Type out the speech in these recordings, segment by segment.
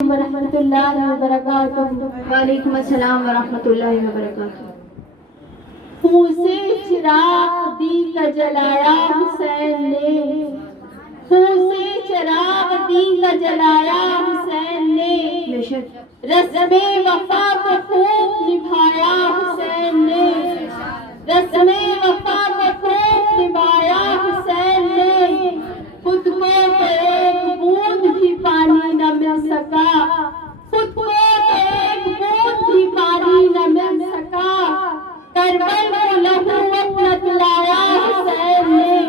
ورحمۃ اللہ وبرکاتہ۔ وعلیکم السلام ورحمۃ اللہ وبرکاتہ۔ خون سے چراغ دی کا جلایا حسین نے، خون سے چراغ دی کا جلایا حسین نے، رسم وفا کو خوب نبھایا حسین نے، رسم وفا کو خوب نبھایا حسین نے، خود کو ایک بوند بھی پانی نہ مل سکا، خود کو ایک بوند بھی پانی نہ مل سکا، کربل کو لہو اپنا پلایا حسین نے،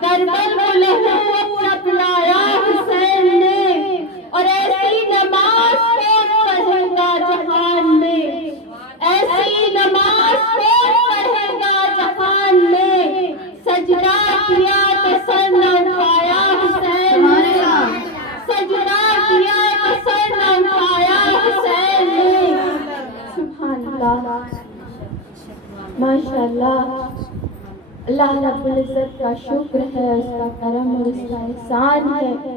کربل کو لہو اپنا پلایا حسین نے، اور ایسی نماز کون پڑھے گا جہان میں، ایسی نماز کون پڑھے گا جہان میں، سجدہ کیا تو سر نہ اٹھایا حسین نے، سجدہ کیا تو سر نہ اٹھایا حسین نے۔ سبحان اللہ، ماشاء اللہ، اللہ رب العزت کا شکر ہے، اس کا کرم اور اس کا احسان ہے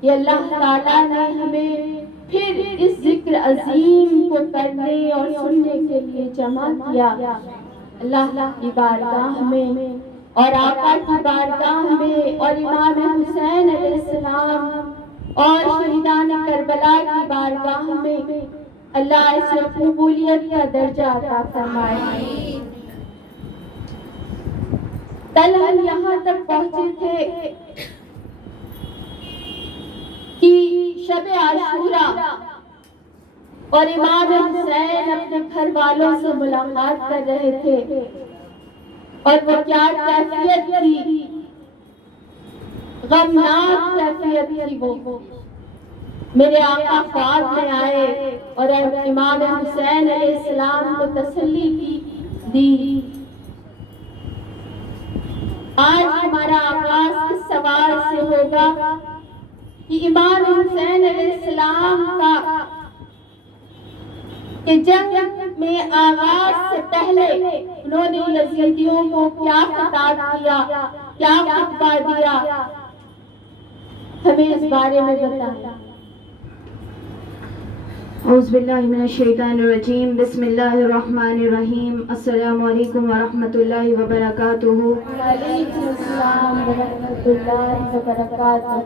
کہ اللہ تعالیٰ نے ہمیں پھر اس ذکر عظیم کو کرنے اور سننے کے لیے جمع کیا۔ اللہ کی بارگاہ میں اور آقا کی بارگاہ میں اور امام حسین علیہ السلام اور شہیدان کربلا کی بارگاہ میں اللہ اسے قبولیت کا درجہ عطا فرمائے۔ کل ہم یہاں تک پہنچے تھے کہ شب عاشورہ اور امام حسین اپنے گھر والوں سے ملاقات کر رہے تھے، اور وہ کیا کیفیت تھی، غمناک کیفیت تھی۔ وہ میرے آقا خواب میں آئے اور امام حسین علیہ السلام کو تسلی دی۔ آج ہمارا آغاز اس سوال سے ہوگا کہ امام حسین علیہ السلام کا کہ جنگ میں آغاز سے پہلے انہوں نے یزیدیوں کو کیا خطاب کیا، کیا خطبہ دیا، ہمیں اس بارے میں بتائیں۔ اعوذ باللہ من الشیطان الرجیم، بسم اللہ الرحمن الرحیم، السلام علیکم ورحمۃ اللہ وبرکاتہ۔ وعلیکم السلام ورحمۃ اللہ وبرکاتہ۔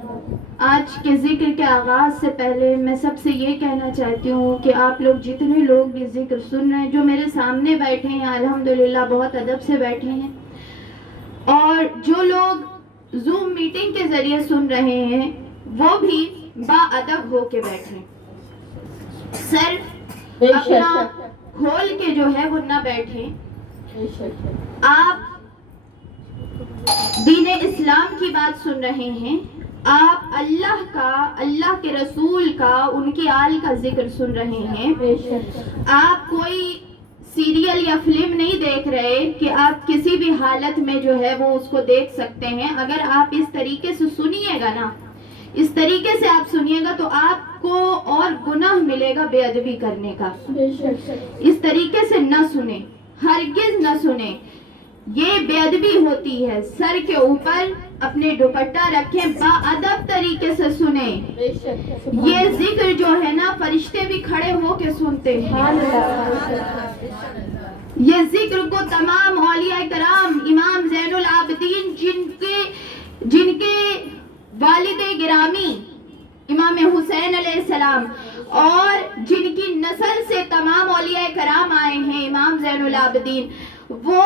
آج کے ذکر کے آغاز سے پہلے میں سب سے یہ کہنا چاہتی ہوں کہ آپ لوگ جتنے لوگ بھی ذکر سن رہے ہیں، جو میرے سامنے بیٹھے ہیں الحمدللہ بہت ادب سے بیٹھے ہیں، اور جو لوگ زوم میٹنگ کے ذریعے سن رہے ہیں وہ بھی با ادب ہو کے بیٹھیں، سر اپنا کھول کے جو ہے وہ نہ بیٹھیں۔ آپ دین اسلام کی بات سن رہے ہیں، آپ اللہ کا، اللہ کے رسول کا، ان کی آل کا ذکر سن رہے ہیں۔ آپ کوئی سیریل یا فلم نہیں دیکھ رہے کہ آپ کسی بھی حالت میں جو ہے وہ اس کو دیکھ سکتے ہیں۔ اگر آپ اس طریقے سے سنیے گا نا، اس طریقے سے آپ سنیے گا تو آپ کو اور گناہ ملے گا بے ادبی کرنے کا۔ اس طریقے سے نہ سنیں، ہرگز نہ سنیں، یہ بے ادبی ہوتی ہے۔ سر کے اوپر اپنے دوپٹہ رکھیں، با ادب طریقے سے سنیں۔ یہ ذکر جو ہے نا فرشتے بھی کھڑے ہو کے سنتے ہیں۔ یہ ذکر کو تمام اولیاء کرام، امام زین العابدین جن کے والد گرامی امام حسین علیہ السلام اور جن کی نسل سے تمام اولیاء کرام آئے ہیں، امام زین العابدین، وہ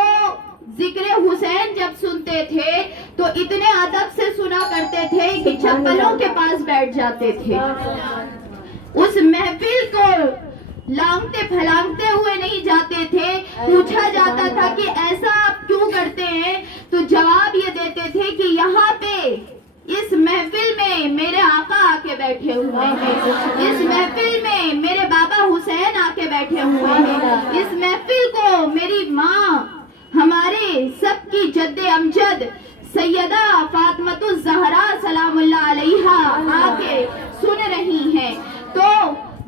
ذکر حسین جب سنتے تھے تو اتنے ادب سے سنا کرتے تھے کہ چپلوں کے پاس بیٹھ جاتے تھے۔ اس محفل کو لانگتے پھلانگتے ہوئے نہیں جاتے تھے۔ پوچھا جاتا تھا کہ ایسا آپ کیوں کرتے ہیں تو جواب یہ دیتے تھے کہ یہاں پہ اس محفل میں میرے آقا آ کے بیٹھے ہوئے ہیں، اس محفل میں میرے بابا حسین آ کے بیٹھے ہوئے ہیں، اس محفل کو میری ماں، ہمارے سب کی جد امجد سیدہ فاطمۃ الزہرا سلام اللہ علیہا آ کے سن رہی ہیں۔ تو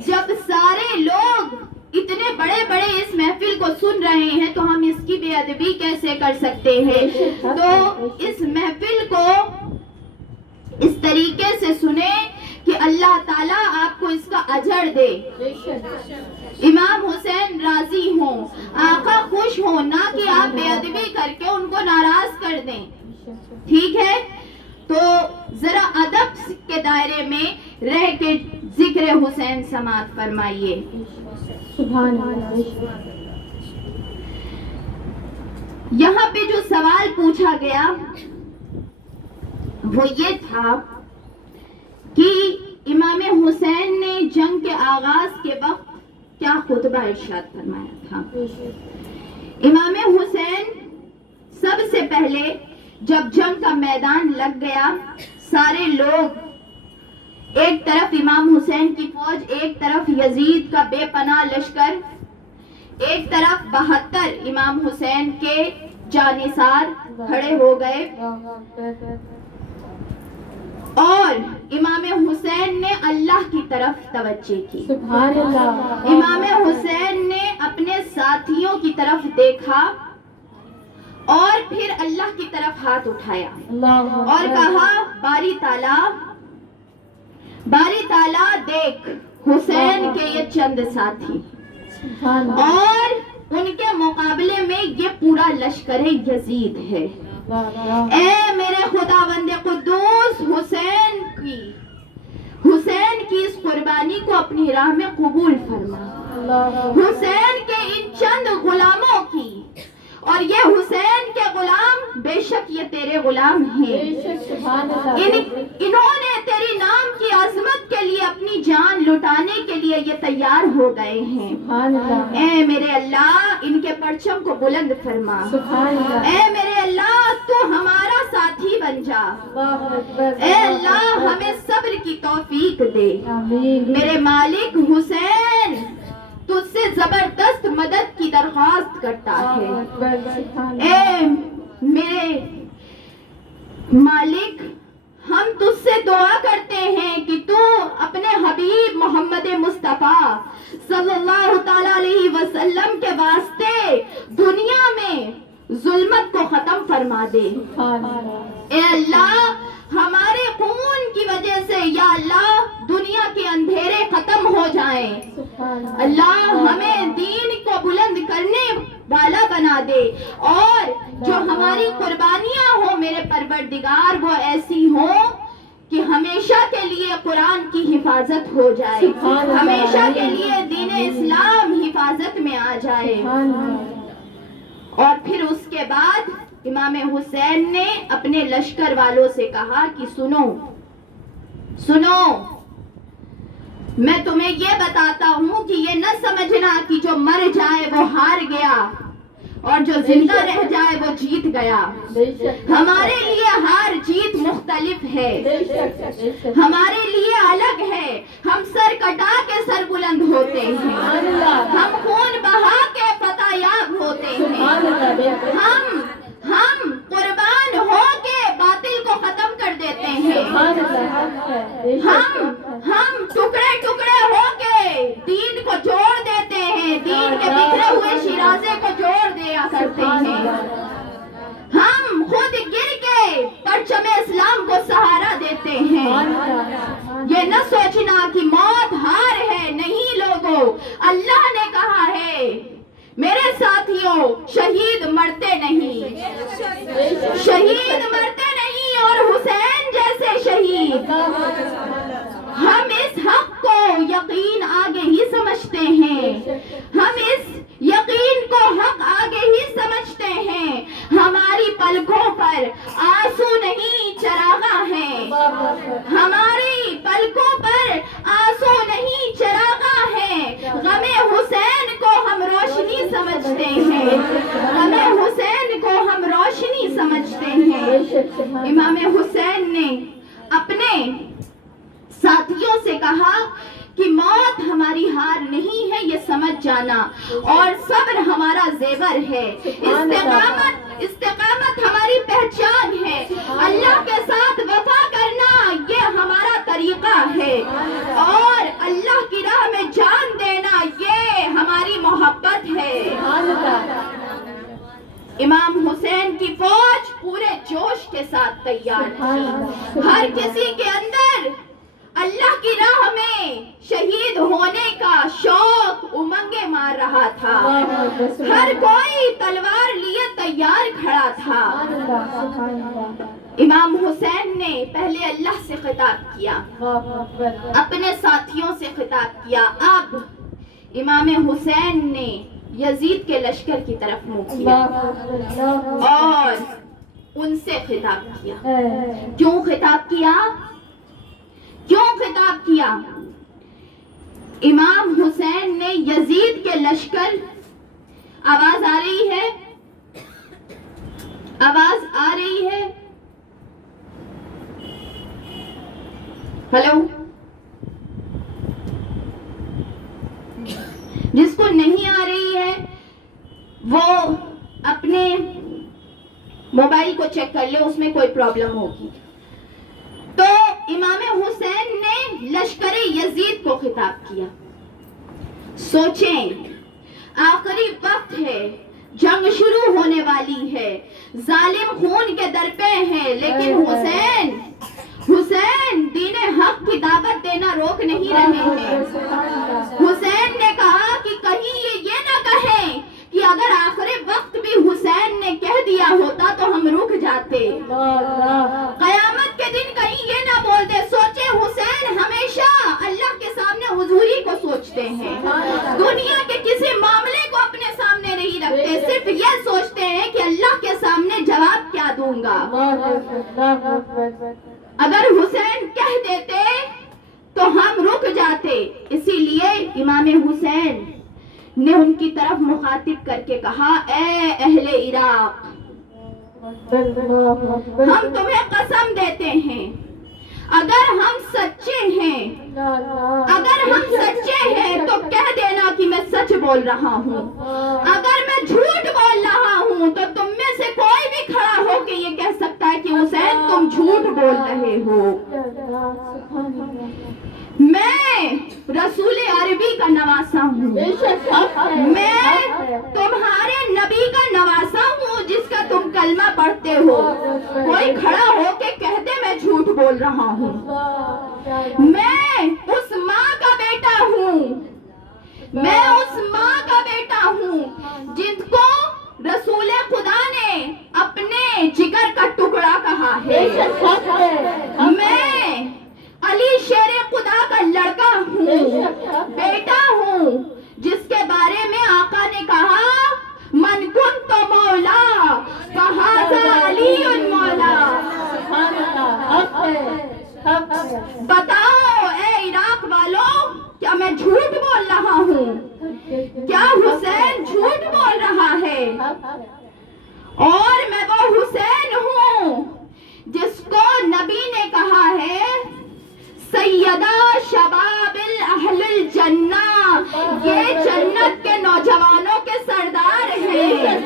جب سارے لوگ اتنے بڑے بڑے اس محفل کو سن رہے ہیں تو ہم اس کی بے ادبی کیسے کر سکتے ہیں؟ تو اس محفل کو اس طریقے سے سنیں کہ اللہ تعالیٰ آپ کو اس کا اجر دے، امام حسین راضی ہوں، آقا خوش ہوں، نہ کہ آپ بے ادبی کر کے ان کو ناراض کر دیں. ٹھیک ہے، تو ذرا ادب کے دائرے میں رہ کے ذکر حسین سماعت فرمائیے. سبحان اللہ. یہاں پہ جو سوال پوچھا گیا وہ یہ تھا کہ امام حسین نے جنگ کے آغاز کے وقت کیا خطبہ ارشاد فرمایا تھا. امام حسین سب سے پہلے جب جنگ کا میدان لگ گیا، سارے لوگ، ایک طرف امام حسین کی فوج، ایک طرف یزید کا بے پناہ لشکر، ایک طرف 72 امام حسین کے جانثار کھڑے ہو گئے، اور امام حسین نے اللہ کی طرف توجہ کی. سبحان اللہ. امام حسین نے اپنے ساتھیوں کی طرف دیکھا اور پھر اللہ کی طرف ہاتھ اٹھایا اور کہا، باری تعالیٰ دیکھ حسین کے یہ چند ساتھی اور ان کے مقابلے میں یہ پورا لشکر یزید ہے. اے میرے خداوند قدوس، حسین کی اس قربانی کو اپنی راہ میں قبول فرما. حسین کے ان چند غلاموں کی، اور یہ حسین کے غلام بے شک یہ تیرے غلام ہیں، انہوں نے تیری نام کی عظمت کے لیے اپنی جان لٹانے کے لیے یہ تیار ہو گئے ہیں. اے میرے اللہ ان کے پرچم کو بلند فرما. اے میرے اللہ تو ہمارا ساتھی بن جا. اے اللہ ہمیں صبر کی توفیق دے. میرے مالک حسین تجھ سے زبردست مدد کی درخواست کرتا ہے. اے میرے مالک، ہم تجھ سے دعا کرتے ہیں کہ تو اپنے حبیب محمد مصطفیٰ صلی اللہ تعالی علیہ وسلم کے واسطے دنیا میں ظلمت کو ختم فرما دے. اے اللہ ہمارے خون کی وجہ سے یا اللہ دنیا کے اندھیرے ختم ہو جائیں. اللہ ہمیں دین کو بلند کرنے والا بنا دے، اور جو ہماری قربانیاں ہوں میرے پروردگار وہ ایسی ہوں کہ ہمیشہ کے لیے قرآن کی حفاظت ہو جائے، ہمیشہ کے لیے دین اسلام حفاظت میں آ جائے. اور پھر اس کے بعد امام حسین نے اپنے لشکر والوں سے کہا کہ سنو، میں تمہیں یہ بتاتا ہوں کہ یہ نہ سمجھنا کہ جو مر جائے وہ ہار گیا اور جو زندہ رہ جائے وہ جیت گیا. ہمارے لیے ہار جیت مختلف ہے، ہمارے لیے الگ ہے. ہم سر کٹا کے سر بلند ہوتے ہیں، ہم خون بہا کے فتح یاب ہوتے ہیں، ہم قربان ہو کے باطل کو ختم کر دیتے ہیں، ہم ٹکڑے ٹکڑے ہو کے دین کو جوڑ دیتے ہیں، دین کے بکھرے ہوئے شیرازے کو جوڑ دیا کرتے ہیں. ہم خود گر کے پرچم اسلام کو سہارا دیتے ہیں. یہ نہ سوچنا کہ موت ہار ہے، نہیں لوگوں، اللہ نے کہا ہے میرے ساتھیوں شہید مرتے نہیں، شہید مرتے نہیں، اور حسین جیسے شہید. ہم اس حق کو یقین آگے ہی سمجھتے ہیں، ہم اس یقین کو حق آگے ہی سمجھتے ہیں. ہماری پلکوں پر آنسو نہیں چراغاں ہیں، ہماری پلکوں پر آنسو نہیں چراغاں ہیں. غم حسین کو ہم روشنی سمجھتے ہیں، غم حسین کو ہم روشنی سمجھتے ہیں. امام حسین نے اپنے ساتھیوں سے کہا کہ موت ہماری ہار نہیں ہے، یہ سمجھ جانا، اور صبر ہمارا زیور ہے، استقامت ہماری پہچان ہے، اللہ کے ساتھ وفا کرنا یہ ہمارا طریقہ ہے، اور اللہ کی راہ میں جان دینا یہ ہماری محبت ہے. امام حسین کی فوج پورے جوش کے ساتھ تیار تھی. ہر کسی کے اندر اللہ کی راہ میں شہید شہید ہونے کا شوق امنگیں مار رہا تھا. ہر کوئی تلوار لیے تیار کھڑا تھا. امام حسین نے پہلے اللہ سے خطاب کیا, اپنے ساتھیوں سے خطاب کیا. اب امام حسین نے یزید کے لشکر کی طرف منہ کیا اور ان سے خطاب کیا. کیوں خطاب کیا؟ کیوں خطاب کیا؟ امام حسین نے یزید کے لشکر, آواز آ رہی ہے؟ آواز آ رہی ہے؟ ہلو, جس کو نہیں آ رہی ہے وہ اپنے موبائل کو چیک کر لے, اس میں کوئی پرابلم ہوگی. تو امام حسین نے لشکر یزید کو خطاب کیا. سوچیں, آخری وقت ہے, جنگ شروع ہونے والی ہے, ظالم خون کے درپے ہیں, لیکن حسین دین حق کی دعوت دینا روک نہیں رہے ہیں. حسین نے کہا کہ کہیں یہ نہ کہیں کہ اگر آخری وقت بھی حسین نے کہہ دیا ہوتا تو ہم رک جاتے. قیامت کے دن کہیں یہ نہ بولتے. سوچے, حسین ہمیشہ اللہ کے سامنے حضوری کو سوچتے ہیں, دنیا کے کسی معاملے کو اپنے سامنے نہیں رکھتے, صرف یہ سوچتے ہیں کہ اللہ کے سامنے جواب کیا دوں گا. اگر حسین کہہ دیتے تو ہم رک جاتے. اسی لیے امام حسین نے ان کی طرف مخاطب کر کے کہا, اے اہل عراق, ہم تمہیں قسم دیتے ہیں, اگر ہم سچے ہیں تو کہہ دینا کہ میں سچ بول رہا ہوں. اگر میں جھوٹ بول رہا ہوں تو تم میں سے کوئی بھی کھڑا ہو کے یہ کہہ سکتا ہے کہ حسین تم جھوٹ بول رہے ہو. میں رسول عربی کا نواسا ہوں, میں تمہارے نبی کا نواسا ہوں جس کا تم کلمہ پڑھتے ہو. کوئی کھڑا ہو کے کہہ دے میں جھوٹ بول رہا ہوں. میں اس ماں کا بیٹا ہوں, میں اس ماں کا بیٹا ہوں جن کو رسول خدا نے اپنے جگر کا ٹکڑا کہا ہے. میں علی شیر خدا کا لڑکا ہوں, بیٹا ہوں, جس کے بارے میں آقا نے کہا, من کنت مولا فہذا علی مولا. بتاؤ اے عراق والوں, کیا میں جھوٹ بول رہا ہوں؟ کیا حسین جھوٹ بول رہا ہے؟ اور میں وہ حسین ہوں جس کو نبی نے کہا ہے سیدہ شباب اہل الجنہ, یہ جنت کے نوجوانوں کے سردار ہیں.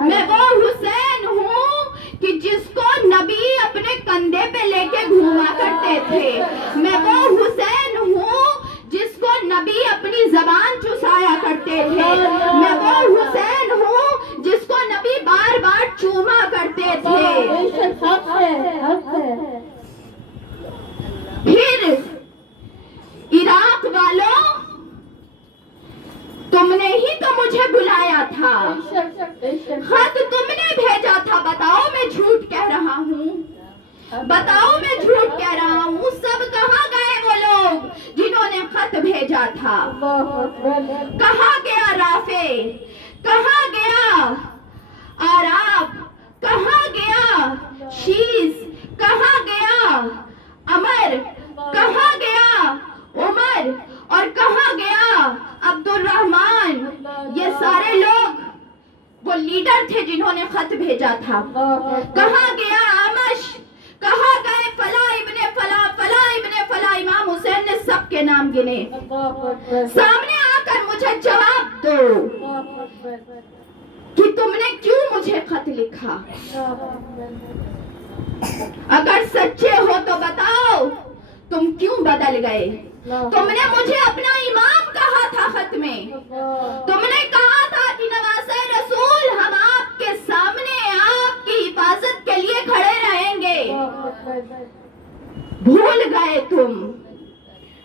میں وہ حسین ہوں کہ جس کو نبی اپنے کندھے پہ لے کے گھوما کرتے تھے. میں وہ حسین ہوں جس کو نبی اپنی زبان چسایا کرتے تھے. میں وہ حسین ہوں جس کو نبی بار بار چوما کرتے تھے. پھر عراق والوں, تم نے ہی تو مجھے بلایا تھا, خط تم نے بھیجا تھا. بتاؤ میں جھوٹ کہہ رہا ہوں, بتاؤ میں جھوٹ کہہ رہا ہوں. سب کہاں گئے وہ لوگ جنہوں نے خط بھیجا تھا؟ کہاں گیا رافع, کہاں گیا آراب, کہاں گیا شیز, کہاں گیا عمر, کہاں گیا عمر, اور کہاں گیا عبد الرحمن؟ یہ سارے لوگ وہ لیڈر تھے جنہوں نے خط بھیجا تھا. کہاں گیا آمش, کہاں گئے فلاں ابن فلاں, فلاں ابن فلاں؟ امام حسین نے سب کے نام گنے. سامنے آ کر مجھے جواب دو کہ تم نے کیوں مجھے خط لکھا. اگر سچے ہو تو بتاؤ تم کیوں بدل گئے. تم نے مجھے اپنا امام کہا تھا خط میں, تم نے کہا تھا کہ نواسہ رسول ہم آپ کے سامنے آپ کی حفاظت کے لیے کھڑے رہیں گے. بھول گئے تم,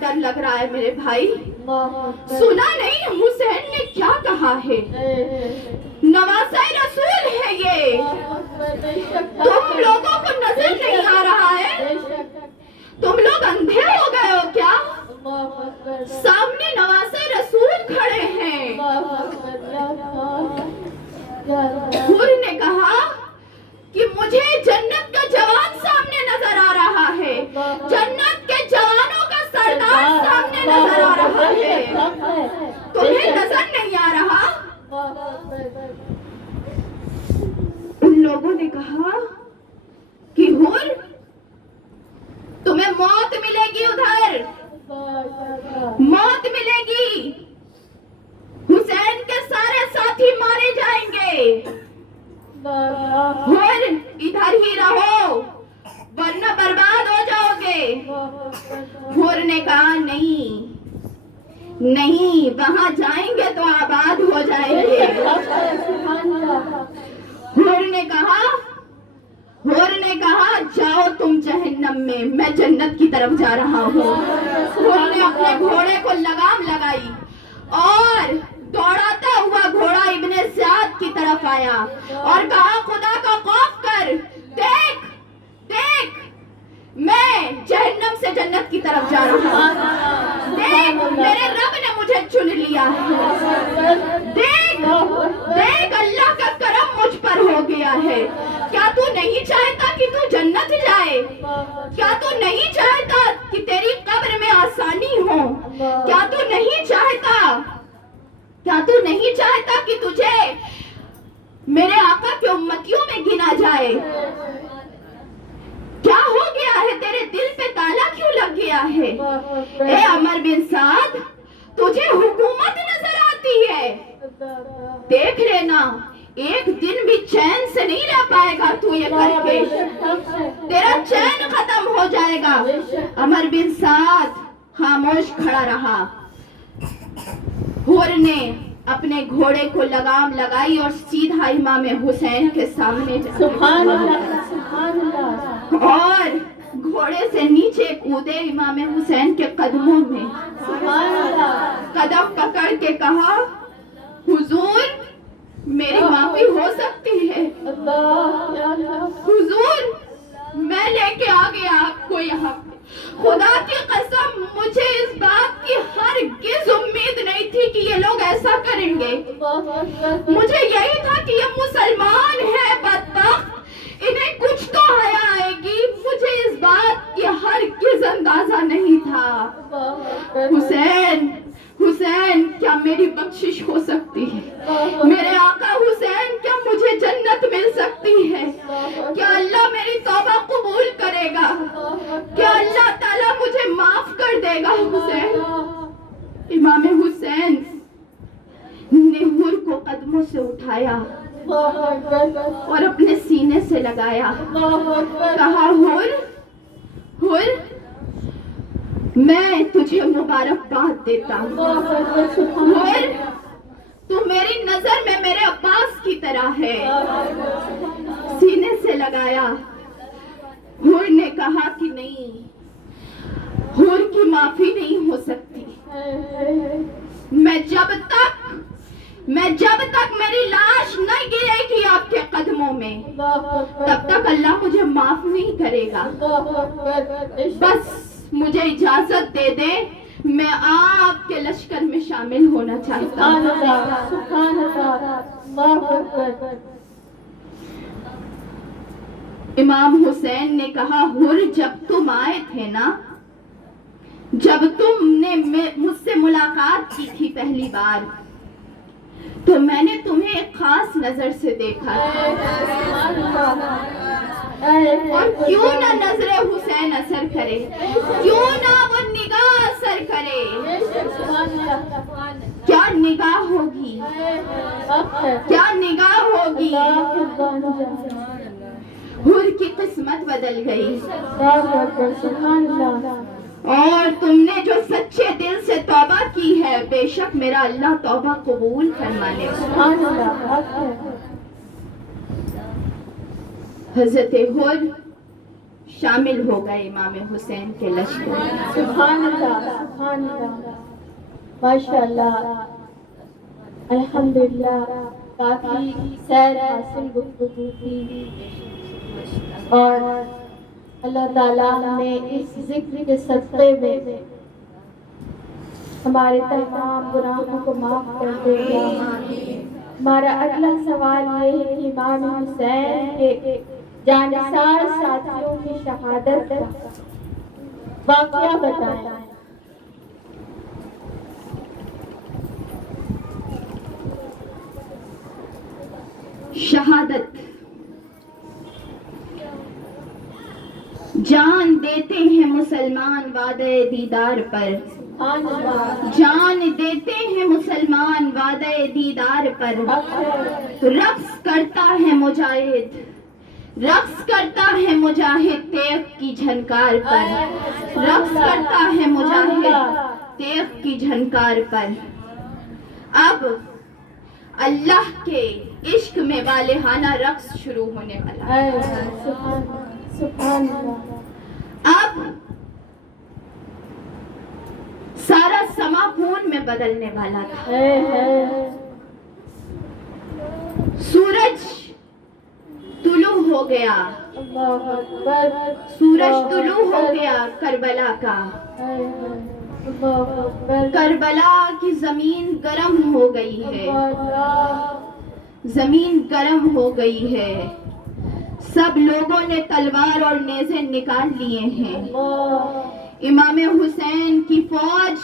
ڈر لگ رہا ہے میرے بھائی. سنا نہیں حسین نے کیا کہا ہے؟ نواسۂ رسول ہے یہ. تم لوگوں کو نظر نہیں آ رہا ہے؟ تم لوگ اندھے ہو گئے ہو کیا؟ سامنے نواسۂ رسول کھڑے ہیں. حور نے کہا کہ مجھے جنت کا جوان سامنے نظر آ رہا ہے. جنت کے جوانوں کا سردار سامنے نظر آ رہا ہے. تمہیں نظر نہیں آ رہا؟ ان لوگوں نے کہا کہ حور تمہیں موت ملے گی، ادھر موت ملے گی. حسین کے سارے ساتھی مارے جائیں گے. حور ادھر ہی رہو ورنہ برباد ہو جاؤ گے. حور نے کہا نہیں نہیں، وہاں جائیں گے تو آباد ہو جائیں گے. حور نے کہا جاؤ تم جہنم میں جنت کی طرف جا رہا ہوں. حور نے اپنے گھوڑے کو لگام لگائی اور دوڑاتا ہوا گھوڑا ابن زیاد کی طرف آیا اور کہا خدا کا خوف کر، دیکھ دیکھ میں جہنم سے جنت کی طرف جا رہا ہوں. دیکھ میرے رب نے مجھے چن لیا ہے. دیکھ دیکھ اللہ کا کرم مجھ پر ہو گیا ہے. کیا تو نہیں چاہتا کہ تو جنت جائے؟ کیا تو نہیں چاہتا کہ تیری قبر میں آسانی ہو؟ کیا تو نہیں چاہتا کہ تجھے میرے آقا کے امتیوں میں گنا جائے؟ کیا ہو گیا ہے؟ تیرے دل پہ تالا کیوں لگ گیا ہے؟ اے عمر بن سعد، تجھے حکومت نظر آتی ہے؟ دیکھ لینا ایک دن بھی چین سے نہیں رہ پائے گا تو یہ کر کے. تیرا چین ختم ہو جائے گا. عمر بن سعد خاموش کھڑا رہا. حور نے اپنے گھوڑے کو لگام لگائی اور سیدھا امام حسین کے سامنے سبحان اللہ سبحان اللہ. اور گھوڑے سے نیچے کودے امام حسین کے قدموں میں. سبحان اللہ. قدم پکڑ کے کہا حضور میری معافی ہو سکتی ہے؟ حضور میں لے کے آ گیا آپ کو یہاں پہ. خدا کی قسم مجھے اس بات کی ہرگز امید نہیں تھی کہ یہ لوگ ایسا کریں گے. مجھے یہی تھا کہ یہ مسلمان ہے بدبخت، انہیں کچھ تو حیا آئے گی. مجھے اس بات کی ہرگز اندازہ نہیں تھا. حسین کیا میری بخشش ہو سکتی ہے؟ میرے آقا حسین کیا مجھے جنت مل سکتی ہے؟ کیا اللہ میری توبہ قبول کرے گا؟ کیا اللہ تعالیٰ مجھے معاف کر دے گا؟ حسین امام حسین نے حور کو قدموں سے اٹھایا اور اپنے سینے سے لگایا. کہا حور میں تجھے مبارکباد دیتا ہوں. حور تو میری نظر میں میرے عباس کی طرح ہے. سینے سے لگایا. حور نے کہا کہ نہیں، حور کی معافی نہیں ہو سکتی. میں جب تک میری لاش نہ گرے گی آپ کے قدموں میں تب تک اللہ مجھے معاف نہیں کرے گا. بس مجھے اجازت دے دے، میں آپ کے لشکر میں شامل ہونا چاہتا ہوں. امام حسین نے کہا حور جب تم آئے تھے نا، جب تم نے مجھ سے ملاقات کی تھی پہلی بار، تو میں نے تمہیں ایک خاص نظر سے دیکھا تھا. اور کیوں نہ نظر حسین اثر کرے، کیوں نہ وہ نگاہ اثر کرے. کیا نگاہ ہوگی، کیا نگاہ ہوگی. حور کی قسمت بدل گئی. اور تم نے جو سچے دل سے توبہ کی ہے، بے شک میرا اللہ توبہ قبول فرمانے. حضرت حور شامل ہو گئے امام حسین کے لشکر. سبحان اللہ سبحان اللہ ماشاء اللہ الحمدللہ کافی سیر حاصل گفتگو تھی اور اللہ تعالیٰ ہمیں اس ذکر کے صدقے میں ہمارے تمام گناہوں کو معاف کر دے گا. ہمارا اگلا سوال یہ ہے کہ امام حسین کے جانثار ساتھیوں کی شہادت کا واقعہ بتائیں. شہادت. جان دیتے ہیں مسلمان وعدہ دیدار پر. جان دیتے ہیں مسلمان وعدہ دیدار پر. رقص کرتا ہے مجاہد رقص کرتا ہے مجاہد تیغ کی جھنکار پر. رقص کرتا ہے مجاہد تیغ کی جھنکار پر. اب اللہ کے عشق میں والہانہ رقص شروع ہونے والا. اب سارا سما خون میں بدلنے والا تھا. سورج طلوع ہو گیا. سورج طلوع ہو گیا کربلا کا. کربلا کی زمین گرم ہو گئی ہے. زمین گرم ہو گئی ہے. سب لوگوں نے تلوار اور نیزے نکال لیے ہیں. امام حسین کی فوج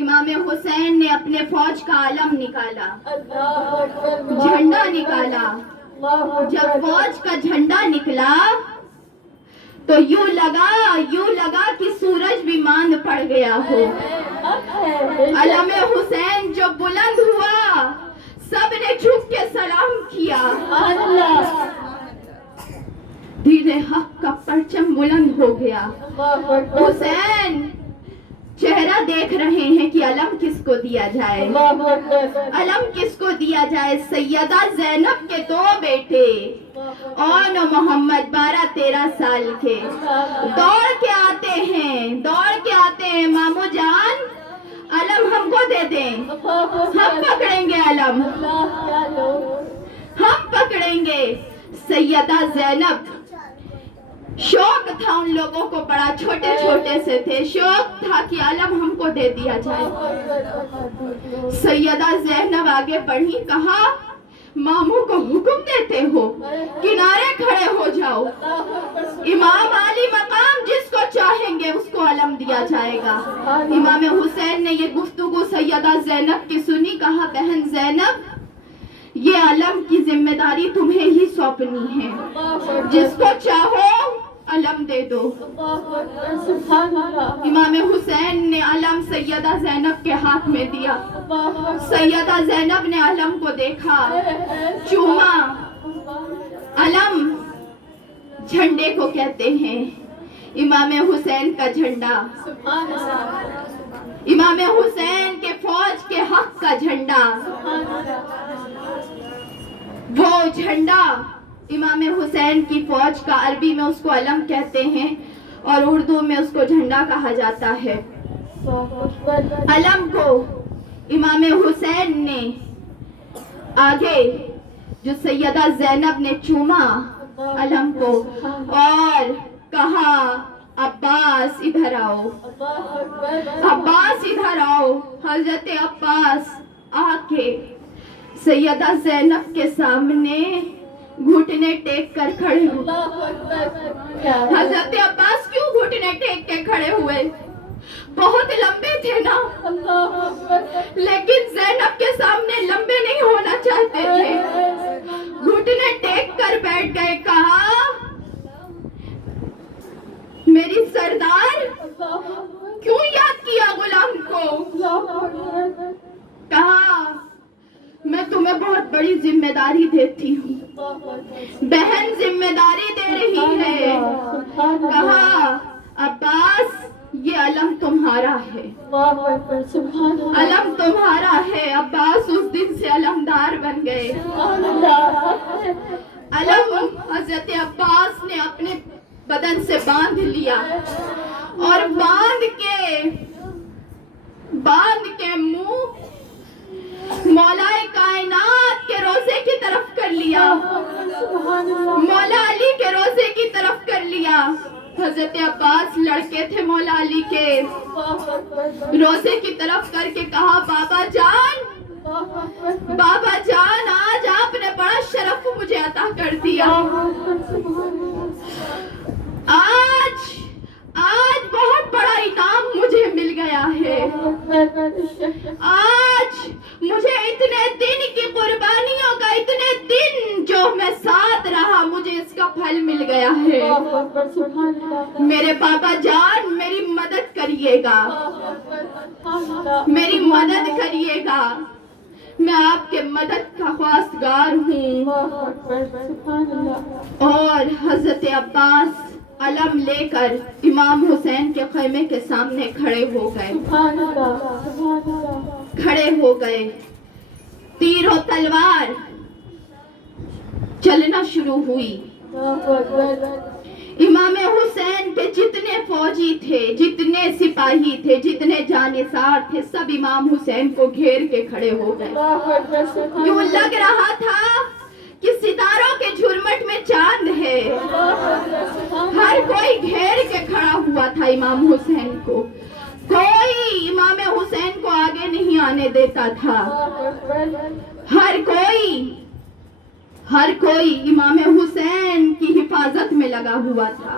امام حسین نے اپنے فوج کا علم نکالا. جھنڈا نکالا. جب فوج کا جھنڈا نکلا تو یوں لگا کہ سورج بھی ماند پڑ گیا ہو. علم حسین جو بلند ہوا سب نے جھک کے سلام کیا. دین حق کا پرچم بلند ہو گیا. حسین چہرہ دیکھ رہے ہیں کہ علم کس کو دیا جائے. علم کس کو دیا جائے. سیدہ زینب کے 2 بیٹے اور محمد 12-13 سال کے دوڑ کے آتے ہیں مامو جان علم ہم کو دے دیں. ہم پکڑیں گے علم. ہم پکڑیں گے. سیدہ زینب شوق تھا ان لوگوں کو بڑا. چھوٹے سے تھے. شوق تھا کہ علم ہم کو دے دیا جائے. سیدہ زینب آگے بڑھی. کہا ماموں کو حکم دیتے ہو کنارے کھڑے ہو جاؤ. امام علی مقام جس کو چاہیں گے اس کو علم دیا جائے گا. امام حسین نے یہ گفتگو سیدہ زینب کی سنی. کہا بہن زینب یہ علم کی ذمہ داری تمہیں ہی سونپنی ہے. جس کو چاہو علم دے دو. امام حسین نے علم سیدہ زینب کے ہاتھ میں دیا. سیدہ زینب نے علم کو دیکھا, چوما. علم جھنڈے کو کہتے ہیں. امام حسین کا جھنڈا, امام حسین کے فوج کے حق کا جھنڈا. وہ جھنڈا امام حسین کی فوج کا, عربی میں اس کو علم کہتے ہیں اور اردو میں اس کو جھنڈا کہا جاتا ہے. علم کو امام حسین نے آگے جو سیدہ زینب نے چوما علم کو اور کہا عباس ادھر آؤ. عباس ادھر آؤ. حضرت عباس آ کے سیدہ زینب کے سامنے گھٹنے ٹیک کر کھڑے ہوئے. حضرت عباس کیوں گھٹنے ٹیک کے کھڑے ہوئے؟ بہت لمبے تھے نا, لیکن زینب کے سامنے لمبے نہیں ہونا چاہتے تھے. گھٹنے ٹیک کر بیٹھ گئے. کہا میری سردار کیوں یاد کیا غلام کو؟ کہا میں تمہیں بہت بڑی ذمہ داری دیتی ہوں. بہن ذمہ داری دے رہی ہے. کہا عباس یہ علم تمہارا ہے. علم تمہارا ہے. عباس اس دن سے علمدار بن گئے. علم حضرت عباس نے اپنے بدن گردن سے باندھ لیا اور باندھ کے منہ مولا کائنات کے روزے کی طرف کر لیا، مولا علی کے روزے کی طرف کر لیا۔ حضرت عباس لڑکے تھے مولا علی کے، روزے کی طرف کر کے کہا بابا جان آج آپ نے بڑا شرف مجھے عطا کر دیا، آج بہت بڑا انعام مجھے مل گیا ہے، آج مجھے اتنے دن کی قربانیوں کا، اتنے دن جو میں ساتھ رہا، مجھے اس کا پھل مل گیا ہے۔ میرے بابا جان میری مدد کریے گا، میری مدد کریے گا، میں آپ کے مدد کا خواستگار ہوں۔ اور حضرت عباس علم لے کر امام حسین کے خیمے کے سامنے کھڑے ہو گئے، تیر و تلوار چلنا شروع ہوئی۔ امام حسین کے جتنے فوجی تھے، جتنے سپاہی تھے، جتنے جانثار تھے، سب امام حسین کو گھیر کے کھڑے ہو گئے۔ یوں لگ رہا تھا کہ ستاروں کے جھرمٹ میں چاند ہے، ہر کوئی گھیر کے کھڑا ہوا تھا امام حسین کو، کوئی امام حسین کو آگے نہیں آنے دیتا تھا، ہر کوئی امام حسین کی حفاظت میں لگا ہوا تھا،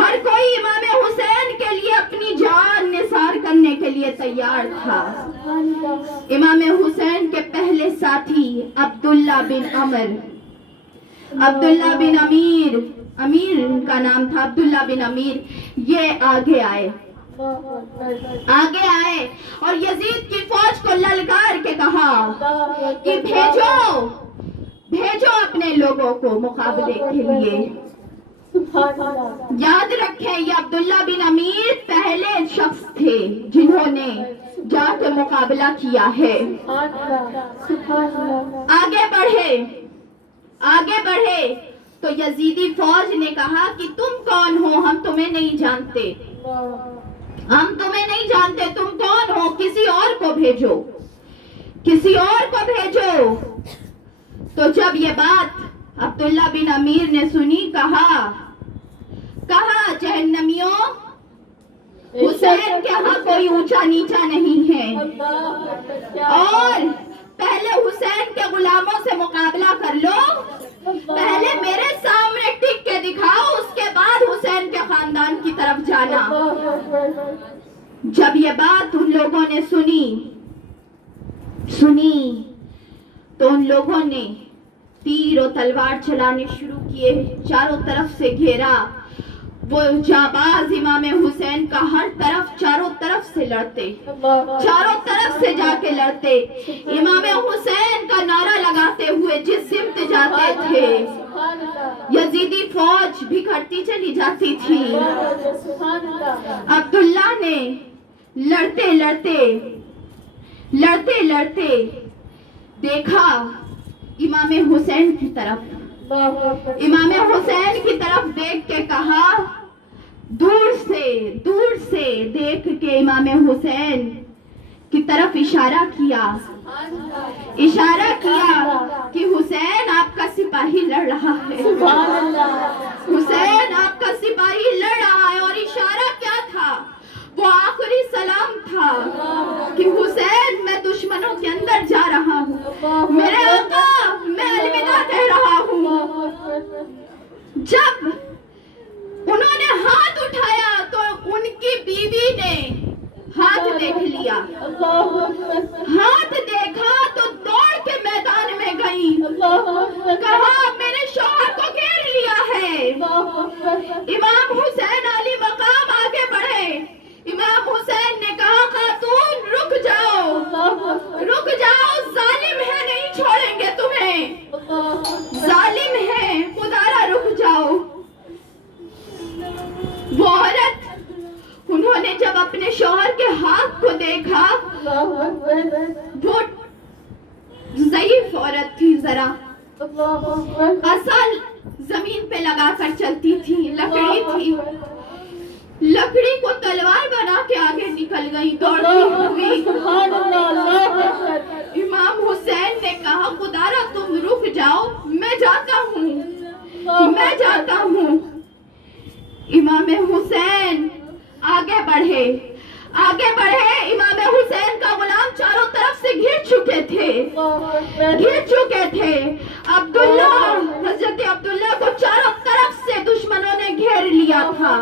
ہر کوئی امام حسین کے لیے اپنی جان نثار کرنے کے لیے تیار تھا۔ امام حسین کے پہلے ساتھی عبداللہ بن امیر، امیر ان کا نام تھا، عبداللہ بن امیر، یہ آگے آئے اور یزید کی فوج کو للکار کے کہا کہ بھیجو اپنے لوگوں کو مقابلے کے لیے۔ یاد رکھیں یہ عبداللہ بن امیر پہلے شخص تھے جنہوں نے جا کے مقابلہ کیا ہے۔ آگے بڑھے تو یزیدی فوج نے کہا کہ تم کون ہو، ہم تمہیں نہیں جانتے، تم کون ہو، کسی اور کو بھیجو۔ تو جب یہ بات عبداللہ بن امیر نے سنی، کہا جہنمیوں، حسین کے ہاں کوئی اونچا نیچا نہیں ہے، اور پہلے حسین کے غلاموں سے مقابلہ کر لو، پہلے میرے سامنے ٹک کے دکھاؤ، اس کے بعد حسین کے خاندان کی طرف جانا۔ جب یہ بات ان لوگوں نے سنی تو ان لوگوں نے تیر و تلوار چلانے شروع کیے، چاروں طرف سے گھیرا۔ وہ جاباز امام حسین کا ہر طرف، چاروں طرف سے لڑتے، چاروں طرف سے جا کے لڑتے، امام حسین کا نعرہ لگاتے ہوئے جس سمت جاتے تھے یزیدی فوج بکھرتی چلی جاتی تھی۔ عبداللہ نے لڑتے لڑتے دیکھا امام حسین کی طرف، امام حسین کی طرف دیکھ کے کہا، دور سے دیکھ کے امام حسین کی طرف اشارہ کیا کہ حسین آپ کا سپاہی لڑ رہا ہے، حسین آپ کا سپاہی لڑ رہا ہے۔ اور اشارہ کیا تھا؟ وہ آخری سلام تھا کہ حسین میں دشمنوں کے اندر جا رہا ہوں، میرے آقا میں الوداع کہہ رہا ہوں۔ جب انہوں نے ہاتھ اٹھایا تو ان کی بیوی نے ہاتھ دیکھ لیا، ہاتھ دیکھا تو دوڑ کے میدان میں گئی، کہا میرے شوہر کو گھیر لیا ہے۔ امام حسین علی مقام آگے بڑھے، امام حسین نے کہا خاتون رک جاؤ، ظالم ہے نہیں چھوڑیں گے تمہیں، ظالم ہے، خدارا رک جاؤ۔ وہ عورت، انہوں نے جب اپنے شوہر کے ہاتھ کو دیکھا، وہ ضعیف عورت تھی، ذرا اصل زمین پہ لگا کر چلتی تھی، لکڑی تھی، لکڑی کو تلوار بنا کے آگے نکل گئی دوڑتی ہوئی۔ امام حسین نے کہا خدارا تم رک جاؤ، میں جاتا ہوں، میں جاتا ہوں۔ امام حسین آگے بڑھے، آگے بڑھے۔ امام حسین کا غلام چاروں طرف سے گھر چکے تھے، گھر چکے تھے۔ عبداللہ، حضرت عبداللہ کو چاروں طرف سے دشمنوں نے گھیر لیا تھا،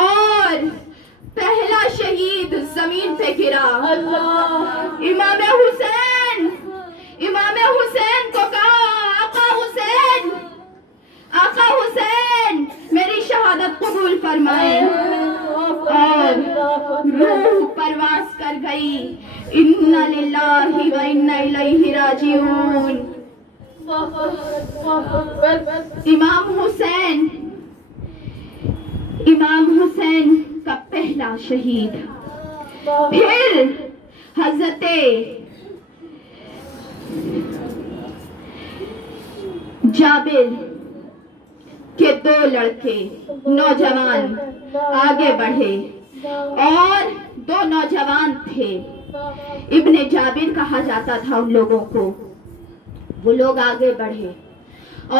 اور پہلا شہید زمین پہ گرا۔ امام حسین، امام حسین کو کہا آقا حسین، آقا حسین میری شہادت قبول فرمائے، اور روح پرواز کر گئی۔ انا للہ و انا الیہ راجعون۔ امام حسین، امام حسین کا پہلا شہید۔ پھر حضرت جابر کے دو لڑکے نوجوان آگے بڑھے، اور دو نوجوان تھے، ابن جابر کہا جاتا تھا ان لوگوں کو۔ وہ لوگ آگے بڑھے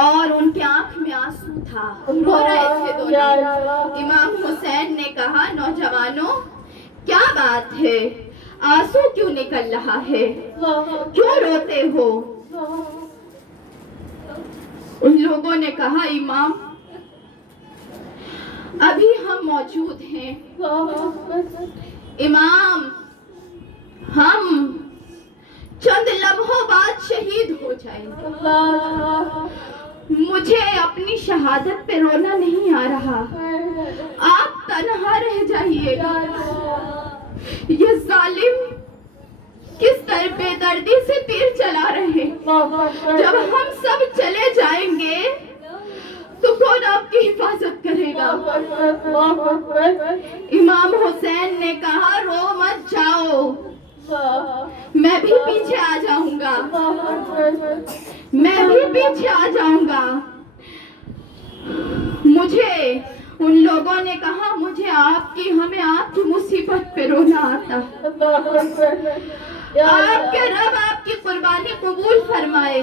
اور ان کے آنکھ میں آنسو تھا، رو رہے تھے دونوں۔ امام حسین نے کہا نوجوانوں کیا بات ہے، آنسو کیوں نکل رہا ہے، کیوں روتے ہو؟ ان لوگوں نے کہا امام ابھی ہم موجود ہیں، امام ہم چند لمحوں بعد شہید ہو جائیں گے، مجھے اپنی شہادت پہ رونا نہیں آ رہا، آپ تنہا رہ جائیے گا۔ یہ ظالم کس طرح بے دردی سے تیر چلا رہے، جب ہم سب چلے جائیں گے تو کون آپ کی حفاظت کرے گا؟ امام حسین نے کہا رو مت جاؤ، میں بھی پیچھے آ جاؤں گا، میں بھی پیچھے آ جاؤں گا۔ مجھے ان لوگوں نے کہا مجھے آپ کی، ہمیں آپ کی مصیبت پہ رونا آتا، آپ کے رب آپ کی قربانی قبول فرمائے۔